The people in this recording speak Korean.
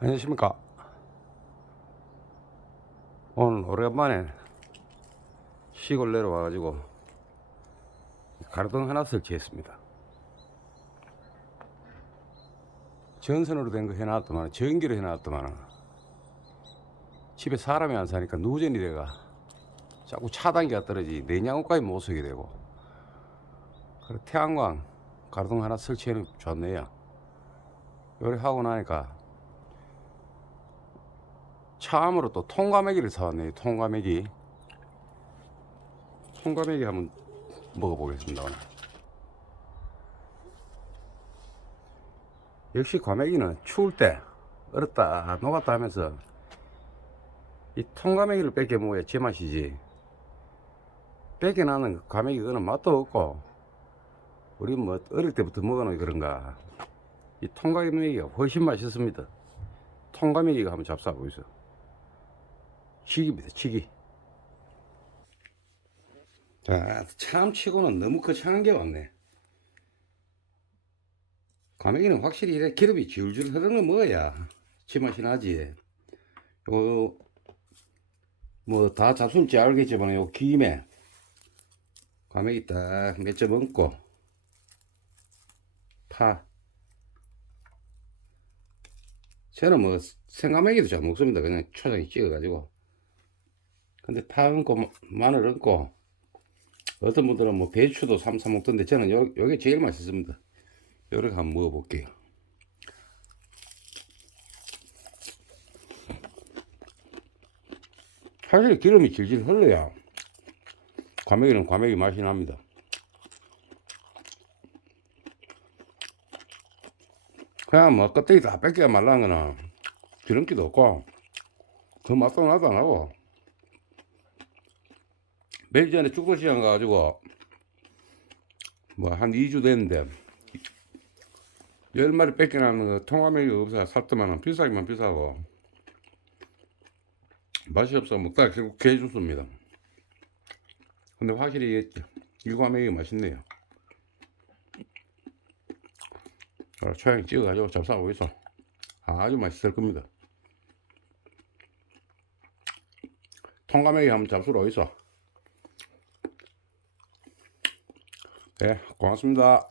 안녕하십니까. 오늘 오랜만에 시골 내려와 가지고 가로등 하나 설치했습니다. 전선으로 된 거 해놨더만, 전기로 해놨더만, 집에 사람이 안 사니까 누전이 돼가 자꾸 차단기가 떨어지 내장까지 못 쓰게 되고, 그래 태양광 가로등 하나 설치해는 좋네요. 요리 하고 나니까 처음으로 또 통과메기를 사왔네요. 통과메기. 통과메기 한번 먹어보겠습니다. 오늘. 역시 과메기는 추울 때 얼었다 녹았다 하면서 이 통과메기를 뺏겨 먹어야 제맛이지. 뺏겨나는 그 과메기 그는 맛도 없고 우리 뭐 어릴 때부터 먹어놓은 그런가 이 통과메기가 훨씬 맛있습니다. 통과메기가 한번 잡숴보고 있어. 치기입니다, 치기. 자, 참 치고는 너무 거창한 게 왔네. 과메기는 확실히 이래 기름이 줄줄 흐르는 거 먹어야 제맛이 나지. 요, 뭐, 다 잡술지 알겠지만, 요 김에 과메기 딱몇점 얹고, 파. 저는 뭐, 생과메기도 잘 먹습니다. 그냥 초장에 찍어가지고. 근데 파 얹고 마- 마늘 얹고 어떤 분들은 뭐 배추도 삼사 먹던데 저는 요, 요게 제일 맛있습니다. 요렇게 한번 먹어볼게요. 사실 기름이 질질 흘러야 과메기는 과메기 맛이 납니다. 그냥 뭐 껍데기 다 뺏겨 말라는 거는 기름기도 없고 그 맛도 나도 안 나고 매일 전에 축구시장 가가지고 뭐 한 2주 됐는데 열 마리 뺏겨나는 거 통화맥이 없어 샀더만 비싸기만 비싸고 맛이 없어 먹다가 결국 개줬습니다. 근데 확실히 유과맥이 맛있네요. 어, 초양 찍어가지고 잡사하고 있어. 아주 맛있을 겁니다. 통과맥이 한번 잡수러 있어. 네, 고맙습니다.